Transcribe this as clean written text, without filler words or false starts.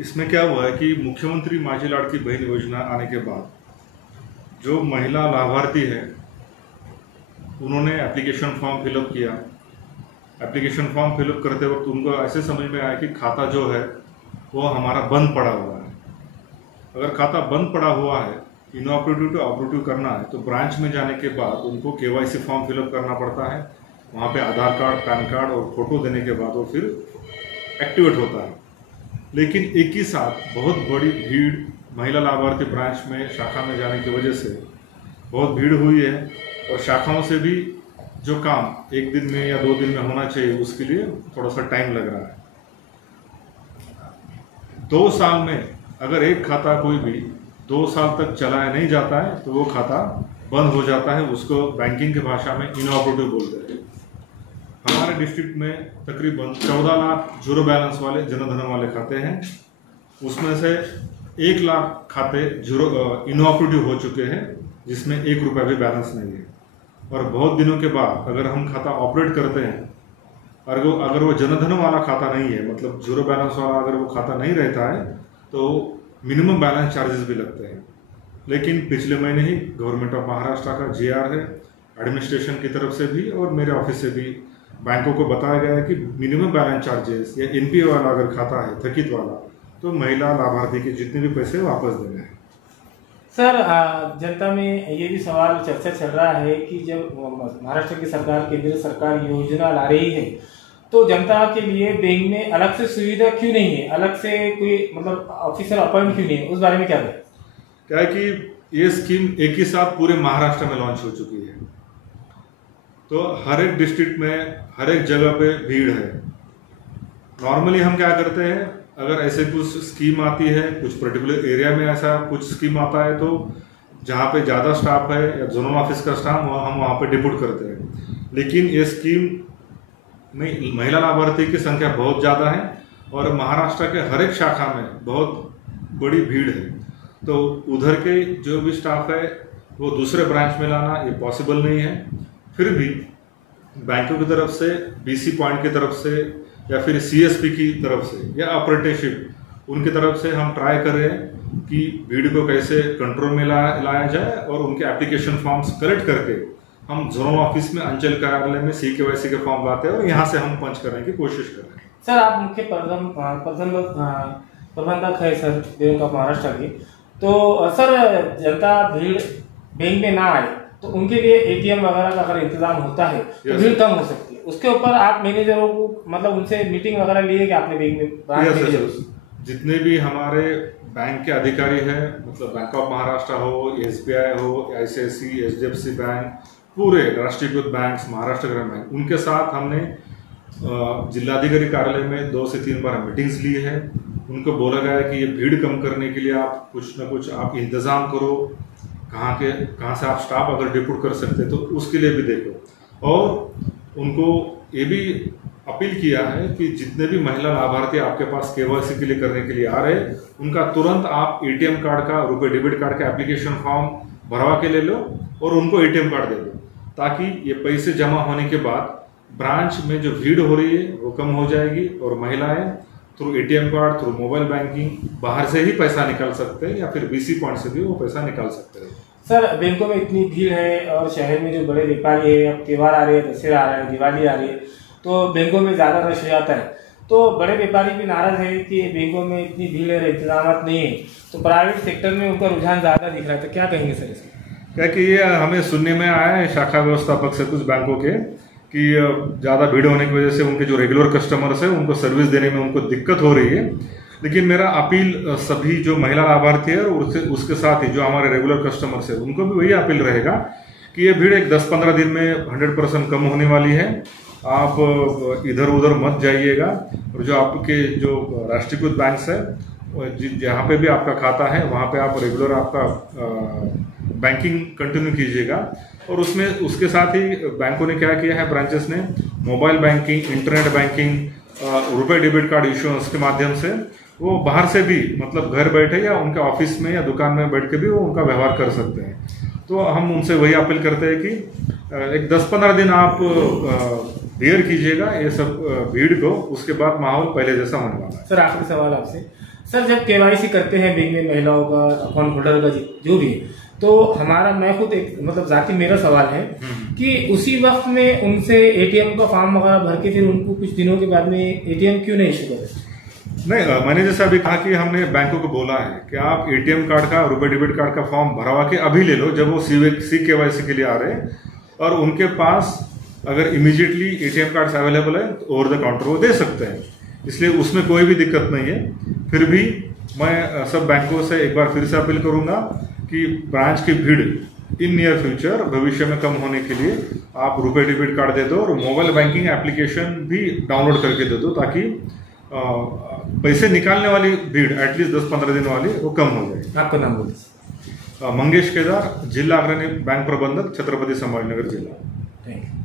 इसमें क्या हुआ है कि मुख्यमंत्री माझी लाड़की बहन योजना आने के बाद जो महिला लाभार्थी है उन्होंने एप्लीकेशन फॉर्म फिलअप किया। एप्लीकेशन फॉर्म फिलअप करते वक्त उनको ऐसे समझ में आया कि खाता जो है वो हमारा बंद पड़ा हुआ है। अगर खाता बंद पड़ा हुआ है, इनऑपरेटिव टू ऑपरेटिव करना है तो ब्रांच में जाने के बाद उनको केवाईसी फॉर्म फिलअप करना पड़ता है। वहाँ पे आधार कार्ड, पैन कार्ड और फोटो देने के बाद वो फिर एक्टिवेट होता है। लेकिन एक ही साथ बहुत बड़ी भीड़ महिला लाभार्थी ब्रांच में शाखा में जाने की वजह से बहुत भीड़ हुई है और शाखाओं से भी जो काम एक दिन में या 2 दिन में होना चाहिए उसके लिए थोड़ा सा टाइम लग रहा है। 2 साल में अगर एक खाता कोई भी 2 साल तक चलाया नहीं जाता है तो वो खाता बंद हो जाता है। उसको बैंकिंग की भाषा में इनऑपरेटिव बोलते हैं। हमारे डिस्ट्रिक्ट में तकरीबन 14 लाख जीरो बैलेंस वाले जनधन वाले खाते हैं। उसमें से 1 लाख खाते जीरो इनऑपरेटिव हो चुके हैं जिसमें 1 रुपया भी बैलेंस नहीं है। और बहुत दिनों के बाद अगर हम खाता ऑपरेट करते हैं और अगर वो जनधन वाला खाता नहीं है, मतलब जीरो बैलेंस वाला अगर वो खाता नहीं रहता है तो मिनिमम बैलेंस चार्जेस भी लगते हैं। लेकिन पिछले महीने ही गवर्नमेंट ऑफ महाराष्ट्र का GR है, एडमिनिस्ट्रेशन की तरफ से भी और मेरे ऑफिस से भी बैंकों को बताया गया है कि मिनिमम बैलेंस चार्जेस या NPA वाला अगर खाता है थकित वाला तो महिला लाभार्थी के जितने भी पैसे वापस देने हैं। सर, जनता में ये भी सवाल चर्चा चल रहा है कि जब महाराष्ट्र की सरकार, केंद्र सरकार योजना ला रही है तो जनता के लिए बैंक में अलग से सुविधा क्यों नहीं है, अलग से कोई मतलब ऑफिसर अपॉइंट क्यों नहीं है, उस बारे में क्या है? क्या है कि ये स्कीम एक ही साथ पूरे महाराष्ट्र में लॉन्च हो चुकी है तो हर एक डिस्ट्रिक्ट में हर एक जगह पे भीड़ है। नॉर्मली हम क्या करते हैं, अगर ऐसे कुछ स्कीम आती है, कुछ पर्टिकुलर एरिया में ऐसा कुछ स्कीम आता है तो जहाँ पे ज़्यादा स्टाफ है या जोनल ऑफिस का स्टाफ हम वहाँ पे डिप्यूट करते हैं। लेकिन ये स्कीम में महिला लाभार्थी की संख्या बहुत ज़्यादा है और महाराष्ट्र के हर एक शाखा में बहुत बड़ी भीड़ है तो उधर के जो भी स्टाफ है वो दूसरे ब्रांच में लाना ये पॉसिबल नहीं है। फिर भी बैंकों की तरफ से, BC पॉइंट की तरफ से या फिर CSP की तरफ से या अप्रेंटिसशिप उनकी तरफ से हम ट्राई कर रहे हैं कि भीड़ को कैसे कंट्रोल में लाया जाए और उनके एप्लीकेशन फॉर्म्स कलेक्ट करके हम जोनल ऑफिस में, अंचल कार्यालय में CKYC के फॉर्म लाते हैं और यहाँ से हम पंच करने की कोशिश कर रहे हैं। सर, आप मुख्य प्रबंधक है सर बैंक ऑफ महाराष्ट्र की, तो सर जनता भीड़ बैंक में ना आए तो उनके लिए ATM वगैरह का अगर इंतजाम होता है तो भीड़ कम हो सकती है। उसके ऊपर आप मैनेजरों को मतलब उनसे मीटिंग वगैरह लिए कि आपने बैंक में जितने भी हमारे बैंक के अधिकारी हैं, मतलब बैंक ऑफ महाराष्ट्र हो, SBI हो, ICICI, HDFC बैंक, पूरे राष्ट्रीयकृत बैंक, महाराष्ट्र ग्रामीण बैंक, उनके साथ हमने जिलाधिकारी कार्यालय में 2 से 3 बार मीटिंग्स ली है। उनको बोला गया है कि ये भीड़ कम करने के लिए आप कुछ ना कुछ आप इंतज़ाम करो, कहाँ से आप स्टाफ अगर डिप्यूट कर सकते तो उसके लिए भी देखो। और उनको ये भी अपील किया है कि जितने भी महिला लाभार्थी आपके पास KYC के लिए करने के लिए आ रहे हैं उनका तुरंत आप ATM कार्ड का, रुपए डेबिट कार्ड का एप्लीकेशन फॉर्म भरवा के ले लो और उनको ATM कार्ड दे दो ताकि ये पैसे जमा होने के बाद ब्रांच में जो भीड़ हो रही है वो कम हो जाएगी और महिलाएं through ATM card, through mobile banking बाहर से ही पैसा निकाल सकते हैं या फिर BC पॉइंट से भी वो पैसा निकाल सकते हैं। सर, बैंकों में इतनी भीड़ है और शहर में जो बड़े व्यापारी है, अब त्यौहार आ रहे हैं, दशहरा आ रहा है, दिवाली आ रही है तो बैंकों में ज़्यादा रश हो जाता है तो बड़े व्यापारी भी नाराज है कि बैंकों में इतनी भीड़ है, इंतजाम नहीं है, तो प्राइवेट सेक्टर में उनका रुझान ज़्यादा दिख रहा है, तो क्या कहेंगे सर इसमें? क्या कि ये हमें सुनने में आया है शाखा व्यवस्थापक से कुछ बैंकों के कि ज़्यादा भीड़ होने की वजह से उनके जो रेगुलर कस्टमर्स है उनको सर्विस देने में उनको दिक्कत हो रही है। लेकिन मेरा अपील सभी जो महिला लाभार्थी है और उसके साथ ही जो हमारे रेगुलर कस्टमर्स है उनको भी वही अपील रहेगा कि ये भीड़ एक 10-15 दिन में 100% कम होने वाली है। आप इधर उधर मत जाइएगा और जो आपके जो राष्ट्रीयकृत बैंक्स है जहाँ पे भी आपका खाता है वहाँ पे आप रेगुलर आपका बैंकिंग कंटिन्यू कीजिएगा। और उसमें उसके साथ ही बैंकों ने क्या किया है, ब्रांचेस ने मोबाइल बैंकिंग, इंटरनेट बैंकिंग, रुपए डेबिट कार्ड इश्यूएंस के माध्यम से वो बाहर से भी मतलब घर बैठे या उनके ऑफिस में या दुकान में बैठ के भी वो उनका व्यवहार कर सकते हैं। तो हम उनसे वही अपील करते हैं कि एक 10-15 दिन आप बेयर कीजिएगा ये सब भीड़ को, उसके बाद माहौल पहले जैसा होने वाला है। सर, आखिरी सवाल आपसे, सर जब केवाईसी करते हैं बैंक में महिलाओं का अकाउंट होल्डर का जो भी है, तो हमारा मैं खुद एक मतलब जाति मेरा सवाल है कि उसी वक्त में उनसे एटीएम का फॉर्म वगैरह भर के फिर उनको कुछ दिनों के बाद में एटीएम क्यों नहीं इशू करें? नहीं, मैंने जैसे अभी कहा कि हमने बैंकों को बोला है कि आप एटीएम कार्ड का, रुपए डेबिट कार्ड का फॉर्म भरवा के अभी ले लो जब वो CKYC के लिए आ रहे हैं, और उनके पास अगर इमीडिएटली एटीएम कार्ड अवेलेबल है तो ओवर द काउंटर वो दे सकते हैं, इसलिए उसमें कोई भी दिक्कत नहीं है। फिर भी मैं सब बैंकों से एक बार फिर से अपील करूंगा कि ब्रांच की भीड़ इन नियर फ्यूचर भविष्य में कम होने के लिए आप रुपए डेबिट कार्ड दे दो और मोबाइल बैंकिंग एप्लीकेशन भी डाउनलोड करके दे दो, ताकि पैसे निकालने वाली भीड़ एटलीस्ट 10-15 दिन वाली वो कम हो जाए। आपका नाम बोलिए। मंगेश केदार, जिला अग्रणी बैंक प्रबंधक, छत्रपति संभाजीनगर जिला। Thank you.